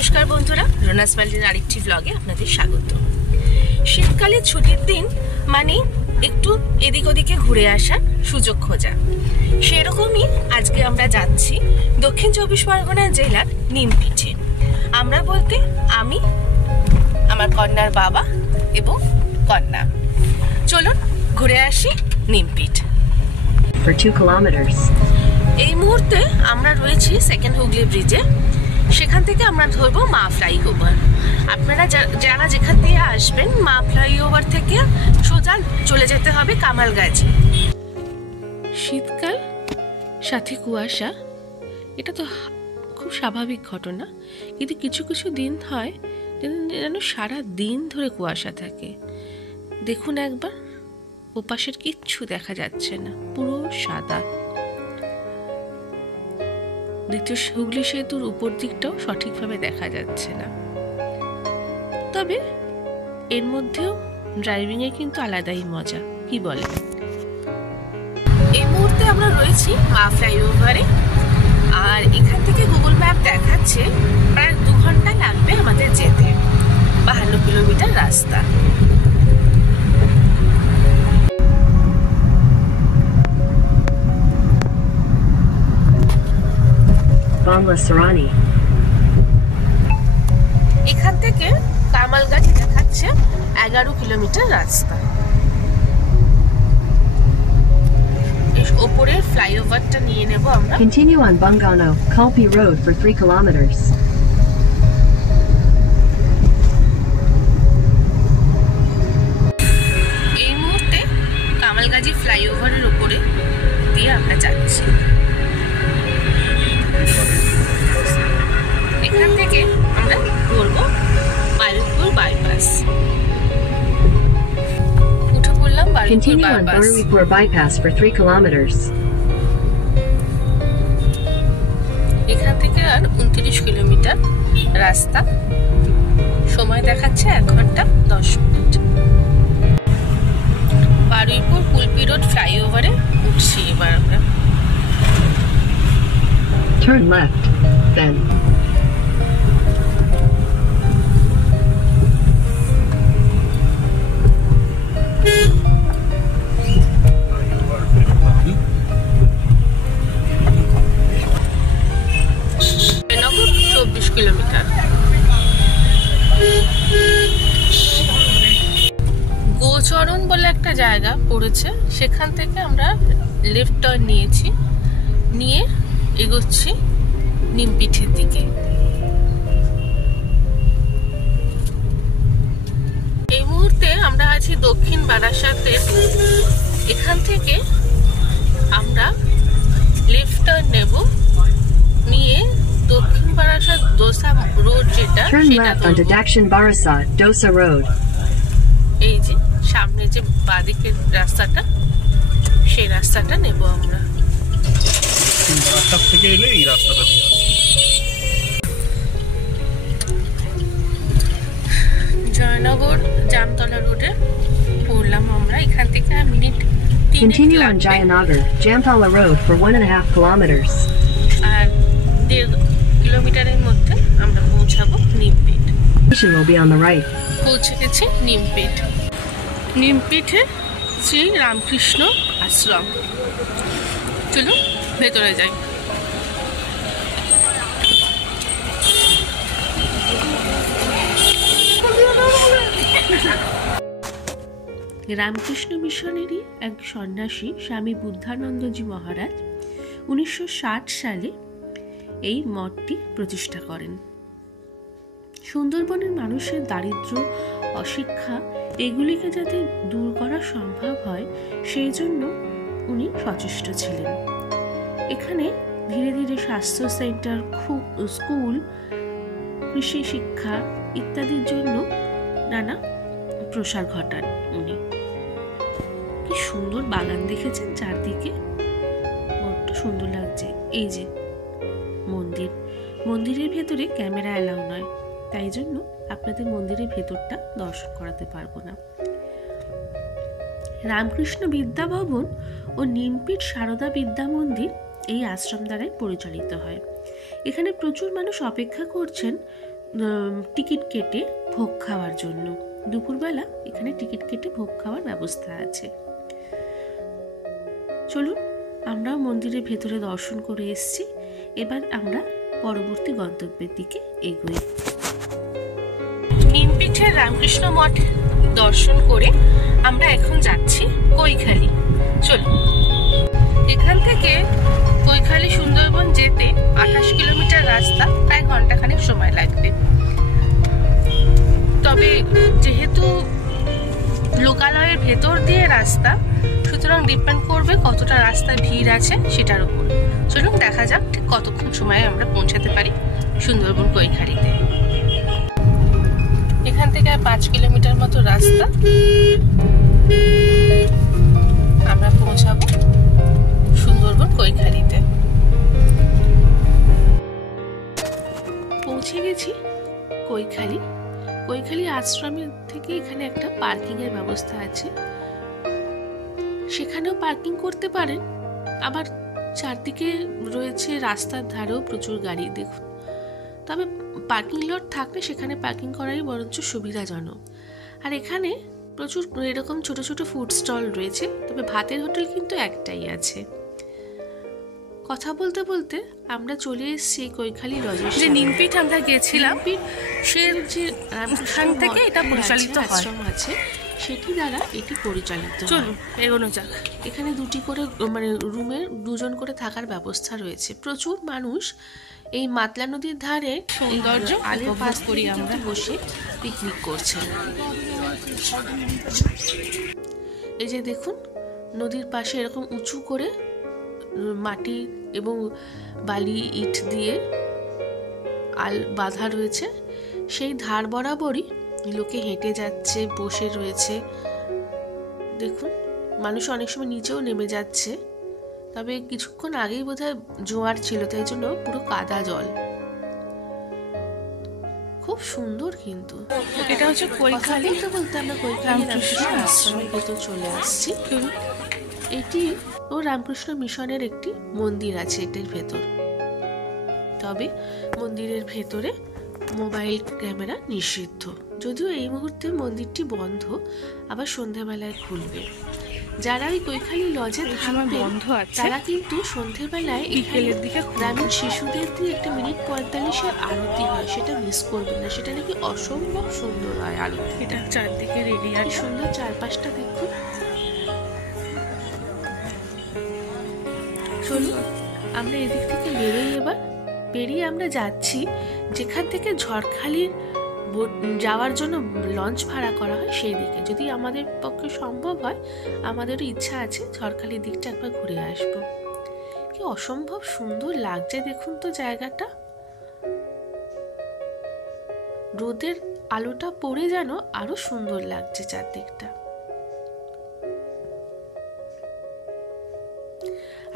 নমস্কার বন্ধুরা, রোনাস ওয়ার্ল্ডের আরেকটি ব্লগে আপনাদের স্বাগত। শীতকালের ছুটির দিন মানে একটু এদিক ওদিকে ঘুরে আসার সুযোগ খোঁজা, সেরকমই আজকে আমরা যাচ্ছি দক্ষিণ চব্বিশ পরগনা জেলার নিমপিঠে। আমরা বলতে আমি, আমার কন্যার বাবা এবং কন্যা। চলুন ঘুরে আসি নিমপিঠ। For 2 kilometers. এই মুহূর্তে আমরা রয়েছি সেকেন্ড হুগলি ব্রিজে। সেখান থেকে আমরা ধরবো মা ফ্লাইওভার। আপনারা যারা যেখান থেকে আসবেন, মা ফ্লাইওভার থেকে সোজা চলে যেতে হবে কামালগাছি। শীতকাল সাথে কুয়াশা, এটা তো খুব স্বাভাবিক ঘটনা, কিন্তু কিছু কিছু দিন হয় যেন সারা দিন ধরে কুয়াশা থাকে। দেখুন একবার, ওপাশের কিচ্ছু দেখা যাচ্ছে না, পুরো সাদা। দ্বিতীয় হুগলি সেতুর উপর দিকটাও সঠিকভাবে দেখা যাচ্ছে না। তবে এর মধ্যেও ড্রাইভিং এ কিন্তু আলাদাই মজা, কি বলে। এই মুহূর্তে আমরা রয়েছি মা ফ্লাইওভারে, আর এখান থেকে গুগল ম্যাপ দেখাচ্ছে প্রায় 2 ঘন্টা লাগবে আমাদের যেতে। 52 কিলোমিটার রাস্তা। Bangla Sarani. এখান থেকে কামালগাছি দেখাচ্ছে 11 কিলোমিটার রাস্তা। ওপরের ফ্লাইওভারটা নিয়ে নেব আমরা। Continue on Bungano, Kalpi Road for 3 kilometers. এই মুহূর্তে কামালগাছি ফ্লাইওভারের উপরে দিয়ে আমরা যাচ্ছি। এখান থেকে আমরা ধরবো বারুইপুর বাইপাস। উঠে পড়লাম Baruipur Continue on bypass. Barruipur bypass for 3 kilometers. এখান থেকে আর 29 কিলোমিটার রাস্তা। সময় দেখাচ্ছে 1 ঘন্টা 10 মিনিট। বারুইপুর কুলপি রোড ফ্লাইওভারে উঠছি এবার আমরা। Turn left, then. নগর 24 কিলোমিটার। গোচরণ বলে একটা জায়গা পড়েছে, সেখান থেকে আমরা লেফট টার্ন নিয়েছি, নিয়ে এগোচ্ছি নিমপিঠের দিকে। এই মুহূর্তে আমরা আছি দক্ষিণ বারাসাতের। এখান থেকে আমরা লেফট টার্ন নেব, নিয়ে দক্ষিণ বারাসাত দোসা রোড যেটা, Turn সেটা left onto ধরবো। Dakshin Barasat, Dosa Road. এই যে সামনে যে বাঁদিকের রাস্তাটা, সেই রাস্তাটা নেব আমরা। রাস্তা থেকে এলে এই রাস্তাটা দিয়ে জয়নগর জামতলা রোডে পড়লাম আমরা। এখান থেকে minute 3 Continue on Jayanagar, Jamtala Road for 1.5 kilometers. আর 1.5 কিলোমিটারের মধ্যে আমরা পৌঁছাবো নিমপিঠ। Station will be on the right. পৌঁছে গেছি নিমপিঠ। নিমপিঠে শ্রী রামকৃষ্ণ আশ্রম। চলুন ভেতরে যাই। রামকৃষ্ণ মিশনেরই এক সন্ন্যাসী স্বামী বুদ্ধানন্দজি মহারাজ 1960 সালে এই মঠটি প্রতিষ্ঠা করেন। সুন্দরবনের মানুষের দারিদ্র্য, অশিক্ষা এগুলিকে যাতে দূর করা সম্ভব হয়, সেই জন্য উনি সচেষ্ট ছিলেন। এখানে ধীরে ধীরে স্বাস্থ্য সেন্টার, স্কুল, কৃষি শিক্ষা ইত্যাদির জন্য নানা প্রসার ঘটান উনি। কি সুন্দর বাগান দেখেছেন চারদিকে, বড্ড সুন্দর লাগছে। এই যে মন্দির, মন্দিরের ভেতরে ক্যামেরা অ্যালাউ নয়, তাই জন্য আপনাদের মন্দিরের ভেতরটা দর্শন করাতে পারবো না। রামকৃষ্ণ বিদ্যা ভবন ও নিমপিঠ সারদা বিদ্যা মন্দির এই আশ্রম দ্বারাই পরিচালিত হয়। এখানে প্রচুর মানুষ অপেক্ষা করছেন টিকিট কেটে ভোগ খাওয়ার জন্য। দুপুরবেলা এখানে টিকিট কেটে ভোগ খাওয়ার ব্যবস্থা আছে। চলুন, আমরাও মন্দিরের ভেতরে দর্শন করে এসেছি। এবার আমরা পরবর্তী গন্তব্যের দিকে এগোই। নিমপিঠের রামকৃষ্ণ মঠ দর্শন করে আমরা এখন যাচ্ছি কৈখালি। চলুন, এখান থেকে কৈখালি সুন্দরবন যেতে 28 কিলোমিটার রাস্তা, প্রায় ঘন্টাখানেক সময় লাগবে। তবে যেহেতু লোকালয়ের ভেতর দিয়ে রাস্তা, সুতরাং ডিপেন্ড করবে কতটা রাস্তায় ভিড় আছে সেটার উপর। চলুন দেখা যাক ঠিক কতক্ষণ সময়ে আমরা পৌঁছাতে পারি সুন্দরবন কৈখালিতে। এখান থেকে 5 কিলোমিটার মতো রাস্তা, আমরা পৌঁছাবো সুন্দরবন কৈখালিতে। পৌঁছে গেছি কৈখালি। কৈখালি আশ্রমের থেকে এখানে একটা পার্কিং এর ব্যবস্থা আছে, সেখানেও পার্কিং করতে পারেন। আবার চারদিকে রয়েছে রাস্তার ধারেও প্রচুর গাড়ি, দেখুন। তবে পার্কিং লট থাকলে সেখানে পার্কিং করাই বরঞ্চ সুবিধাজনক। আর এখানে প্রচুর এরকম ছোট ছোট ফুড স্টল রয়েছে, তবে ভাতের হোটেল কিন্তু একটাই আছে। কথা বলতে বলতে আমরা চলে এসেছি কৈখালি লজে। যে নিমপিঠ আমরা গেছিলাম, সে যে রামকৃষ্ণ থেকে এটা পরিচালিত আশ্রম আছে, সেটি দ্বারা এটি পরিচালিত। চলুন এগোনো যাক। এখানে দুটি করে মানে রুমের দুজন করে থাকার ব্যবস্থা রয়েছে। প্রচুর মানুষ এই মাতলা নদীর ধারে সৌন্দর্য আলের পাশ করি আমরা বসে পিকনিক করছেন। এই যে দেখুন, নদীর পাশে এরকম উঁচু করে মাটি এবং বালি ইট দিয়ে আল বাঁধা রয়েছে। সেই ধার বরাবরই লোকে হেঁটে যাচ্ছে, বসে রয়েছে। দেখুন, মানুষ অনেক সময় নিচেও নেমে যাচ্ছে। তবে কিছুক্ষণ আগেই বোধহয় জোয়ার ছিল, তাই জন্য পুরো কাদা জল। খুব সুন্দর কিন্তু। এটা হচ্ছে কৈখালি। বলতে আমরা কৈখালি রামকৃষ্ণ আশ্রমের ভেতর চলে আসছি। এটি ও রামকৃষ্ণ মিশনের একটি মন্দির আছে এটির ভেতর। তবে মন্দিরের ভেতরে মোবাইল ক্যামেরা নিষিদ্ধ। যদিও এই মুহূর্তে মন্দিরটি বন্ধ, আবার সন্ধ্যাবেলায় খুলবে। যারা ওই কৈখালি লজে বন্ধ আছে, তারা কিন্তু সন্ধ্যাবেলায় বিকেলের দিকে গ্রামীণ শিশুদের দিয়ে একটা মিনিট 45-এর আরতি হয়, সেটা মিস করবেন না। সেটা নাকি অসম্ভব সুন্দর হয় আরতি। এটা চারদিকে রেডি আর সুন্দর, চারপাশটা দেখুন। চলুন আমরা এদিক থেকে বেরোই। এবার বেরিয়ে আমরা যাচ্ছি যেখান থেকে ঝড়খালির যাওয়ার জন্য লঞ্চ ভাড়া করা হয় সেই দিকে। যদি আমাদের পক্ষে সম্ভব হয়, আমাদেরও ইচ্ছা আছে ঝড়খালির দিকটা একবার ঘুরে আসবো। কি অসম্ভব সুন্দর লাগছে দেখুন তো জায়গাটা। রোদের আলোটা পড়ে যেন আরো সুন্দর লাগছে চারদিকটা।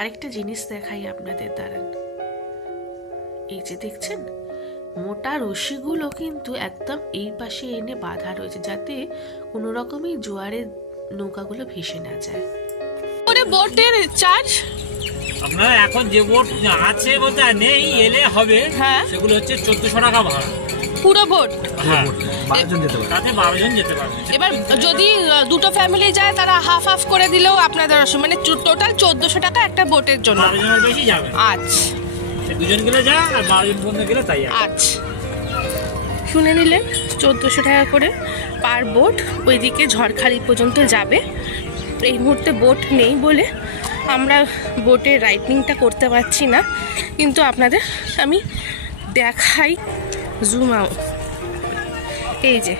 আরেকটা জিনিস দেখাই আপনাদের, দাঁড়ান। এই যে দেখছেন, মোটা রশিগুলো কিন্তু একদম এই পাশে এনে বাঁধা রয়েছে, যাতে কোনো রকমই জোয়ারের নৌকাগুলো ভেসে না যায়। বোটের চার্জ আপনারা এখন যে বোট আছে বলতে নেই, এলে হবে, হ্যাঁ, সেগুলো হচ্ছে 1400 টাকা ভাড়া পুরো বোট। হ্যাঁ, 12 জন যেতে পারবে, তাতে 12 জন যেতে পারবে। এবার যদি দুটো ফ্যামিলি যায়, তারা হাফ হাফ করে দিলেও আপনাদের মানে টোটাল 1400 টাকা একটা বোটের জন্য। 12 জনের বেশি যাবে। আচ্ছা, দুজন গেলে যা, আর 12 জন বন্ধু গেলে তাই। আচ্ছা, শুনে নিলেন, 1400 টাকা করে পার বোট ওইদিকে ঝড়খালি পর্যন্ত যাবে। এই মুহূর্তে বোট নেই বলে আমরা বোটে রাইডিংটা করতে পারছি না, কিন্তু আপনাদের আমি দেখাই, জুম আউট। এই যে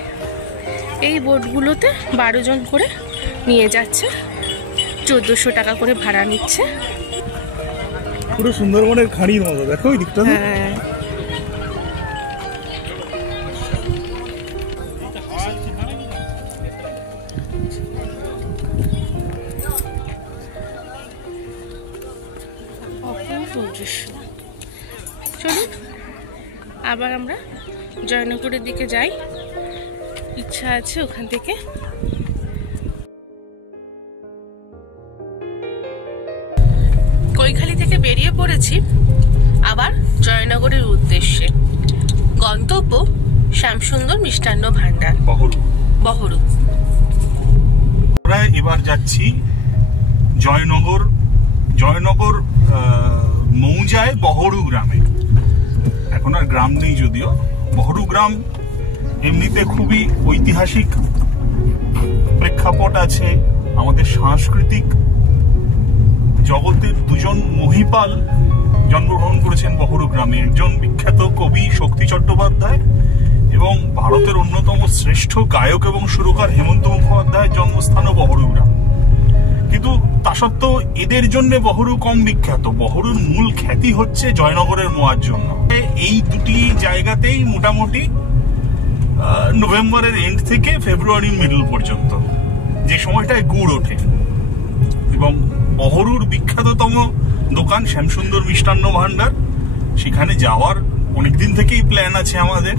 এই বোটগুলোতে 12 জন করে নিয়ে যাচ্ছে, 1400 টাকা করে ভাড়া নিচ্ছে। পুরো সুন্দরবনের খাঁড়ির মতো, দেখো ওই দিকটা। হ্যাঁ, চলুন আবার আমরা জয়নগরের দিকে যাই, ইচ্ছা আছে ওখান থেকে। কৈখালি থেকে বেরিয়ে পড়েছি আবার জয়নগরের উদ্দেশ্যে। গন্তব্য শ্যামসুন্দর মিষ্টান্ন ভান্ডার, বহরু। আমরা এবার যাচ্ছি জয়নগর মৌজায় বহরু গ্রামে। এখন আর গ্রাম নেই যদিও। বহরু গ্রাম এমনিতে খুবই ঐতিহাসিক প্রেক্ষাপট আছে। আমাদের সাংস্কৃতিক জগতের দুজন মহিপাল জন্মগ্রহণ করেছেন বহরু গ্রামে, একজন বিখ্যাত কবি শক্তি চট্টোপাধ্যায় এবং ভারতের অন্যতম শ্রেষ্ঠ গায়ক এবং সুরকার হেমন্ত মুখোপাধ্যায়ের জন্মস্থানও বহরু গ্রাম। কিন্তু তা সত্ত্বেও এদের জন্য বহরু কম বিখ্যাত। বহরুর মূল খ্যাতি হচ্ছে জয়নগরের মোয়ার জন্য। এই দুটি জায়গাতেই মোটামুটি নভেম্বরের এন্ড থেকে ফেব্রুয়ারির মিডল পর্যন্ত যে সময়টায় গুড় ওঠে। এবং বহরুর বিখ্যাততম দোকান শ্যামসুন্দর মিষ্টান্ন ভান্ডার, সেখানে যাওয়ার অনেকদিন থেকেই প্ল্যান আছে আমাদের।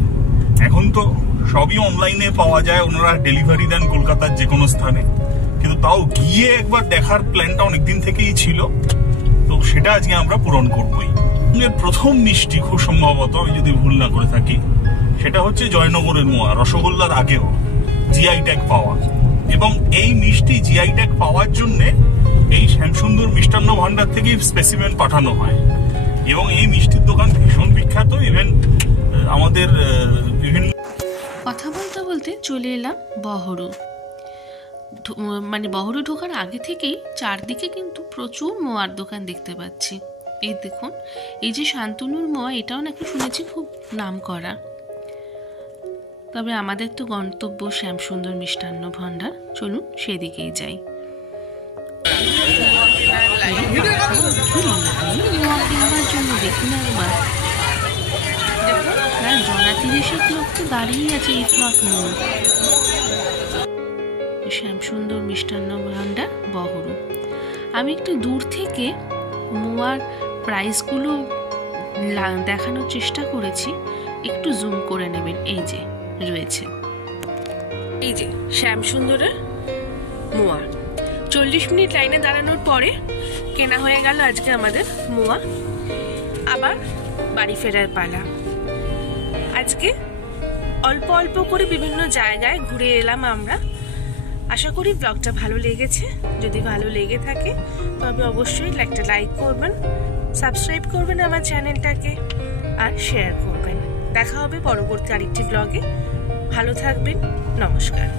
এখন তো সবই অনলাইনে পাওয়া যায়, ওনারা ডেলিভারি দেন কলকাতার যে কোনো স্থানে, কিন্তু তাও গিয়ে একবার দেখার প্ল্যানটা অনেকদিন থেকেই ছিল, তো সেটা আজকে আমরা পূরণ করবোই। প্রথম মিষ্টি খুব সম্ভবত, আমি যদি ভুল না করে থাকি, সেটা হচ্ছে জয়নগরের মোয়া, রসগোল্লার আগেও জিআই ট্যাগ পাওয়া। এবং এই মিষ্টি জিআই ট্যাগ পাওয়ার জন্য এই শ্যামসুন্দর মিষ্টান্ন ভান্ডার থেকে স্পেসিমেন পাঠানো হয়। এবং এই মিষ্টির দোকান ভীষণ বিখ্যাত। ইভেন আমাদের বিভিন্ন কথা বলতে বলতে চলে এলাম বহরু। মানে বহরু ঢোকার আগে থেকেই চারদিকে কিন্তু প্রচুর মোয়ার দোকান দেখতে পাচ্ছি। এই দেখুন, এই যে শান্তনুর মোয়া, এটাও নাকি শুনেছি খুব নাম করা। তবে আমাদের তো গন্তব্য শ্যামসুন্দর মিষ্টান্ন ভান্ডার, চলুন সেদিকেই যাই। জন্য দেখুন একবার, প্রায় জনাতিরিশেক লোক তো দাঁড়িয়ে আছে এই ফ্লট মোড়। শ্যামসুন্দর মিষ্টান্ন ভান্ডার বহরু। আমি একটু দূর থেকে মোয়ার প্রাইসগুলো দেখানোর চেষ্টা করেছি, একটু জুম করে নেবেন। এই যে রয়েছে, এই যে শ্যামসুন্দরের মোয়া। 40 মিনিট লাইনে দাঁড়ানোর পরে কেনা হয়ে গেল আজকে আমাদের মোয়া। আবার বাড়ি ফেরার পালা। আজকে অল্প অল্প করে বিভিন্ন জায়গায় ঘুরে এলাম আমরা। আশা করি ব্লগটা ভালো লেগেছে। যদি ভালো লেগে থাকে তবে অবশ্যই একটা লাইক করবেন, সাবস্ক্রাইব করবেন আমার চ্যানেলটাকে, আর শেয়ার করবেন। দেখা হবে পরবর্তী আরেকটি ব্লগে। ভালো থাকবেন, নমস্কার।